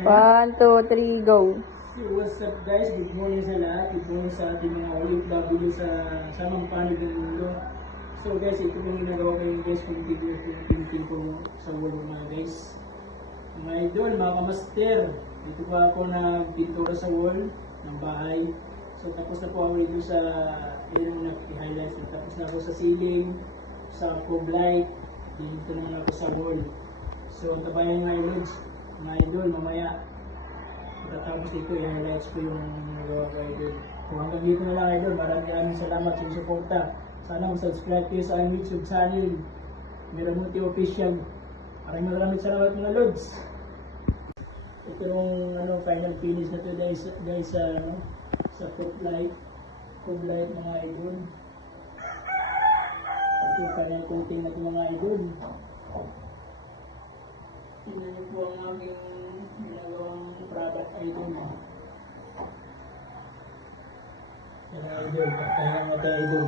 1, 2, 3, go. So what's up guys? Good morning sa lahat. Good morning sa ating mga OFW sa samang panig ng mundo. So guys, ito pong ginagawa ko yung guys kung video ko pinipin ko sa wall mga guys. Mga idol, mga kamaster. Dito pa ako nagpintura sa wall ng bahay. So tapos na po ako dito sa yun na i-highlights. Tapos na ako sa ceiling, sa fog light. Dito naman ako sa wall. So tabayan mga idol, mamaya tapos dito i-highlights ko yung nagawa ko idol. So hanggang dito na lang idol, maraming salamat sa suporta. Sana mag-subscribe kayo sa aming YouTube channel, Miramonte Official. Maraming salamat mga lods. Ito yung final finish na to guys sa fog light mga idol. Ito final coating na to mga idol. Tingnan niyo po ang aming ginagawang product idol. Yan idol, pagkain mo tayo idol.